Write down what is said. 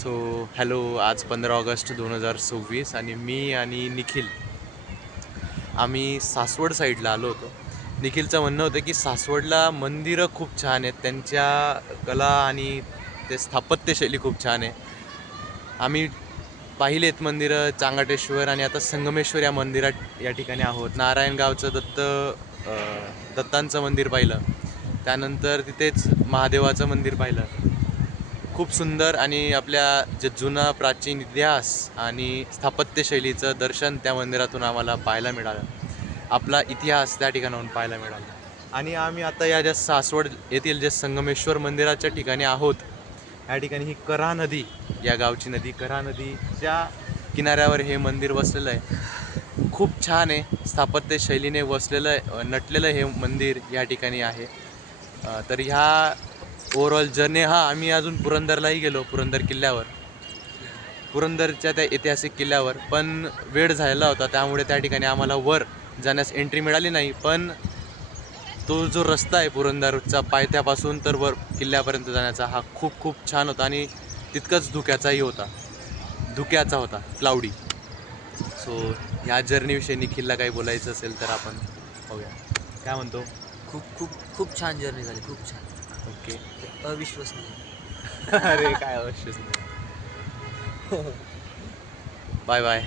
So hello, आज 15 August 2026 आणि मी आणि निखिल आम्ही सासवड साईडला आलो होतो. निखिलचं म्हणणं होतं की सासवडला मंदिरं खूप छान आहेत, त्यांच्या कला आणि ते स्थापत्यशैली खूप छान आहे. आम्ही पाहिलेत मंदिरं, चांगाटेश्वर आणि आता संगमेश्वर या मंदिरात या ठिकाणी आहोत. नारायणगावचं दत्तांचं मंदिर पाहिलं, त्यानंतर तिथेच महादेवाचं मंदिर पाहिलं. खूप सुंदर आणि आपल्या जे जुना प्राचीन इतिहास आणि स्थापत्यशैलीचं दर्शन त्या मंदिरातून आम्हाला पाहायला मिळालं. आपला इतिहास त्या ठिकाणाहून पाहायला मिळाला. आणि आम्ही आता या ज्या सासवड येथील जे संगमेश्वर मंदिराच्या ठिकाणी आहोत, या ठिकाणी ही कऱ्हा नदी, या गावची नदी कऱ्हा नदीच्या किनाऱ्यावर हे मंदिर वसलेलं आहे. खूप छान आहे, स्थापत्यशैलीने वसलेलं आहे, नटलेलं हे मंदिर या ठिकाणी आहे. तर ह्या ओव्हरऑल जर्नी आम्ही अजून पुरंदरलाही गेलो, पुरंदर किल्ल्यावर, पुरंदरच्या त्या ऐतिहासिक किल्ल्यावर, पण वेळ झालेला होता त्यामुळे त्या ठिकाणी आम्हाला वर जाण्यास एंट्री मिळाली नाही. पण तो जो रस्ता आहे पुरंदरचा पायथ्यापासून तर वर किल्ल्यापर्यंत जाण्याचा हा खूप खूप छान होता आणि तितकंच धुक्याचा होता, क्लाउडी. सो ह्या जर्नीविषयी निखिलला काही बोलायचं असेल तर आपण बघूया, काय म्हणतो. खूप खूप खूप छान जर्नी झाली, खूप छान. ओके. अविश्वसनीय. अरे काय अवश्यच नाही. Bye bye.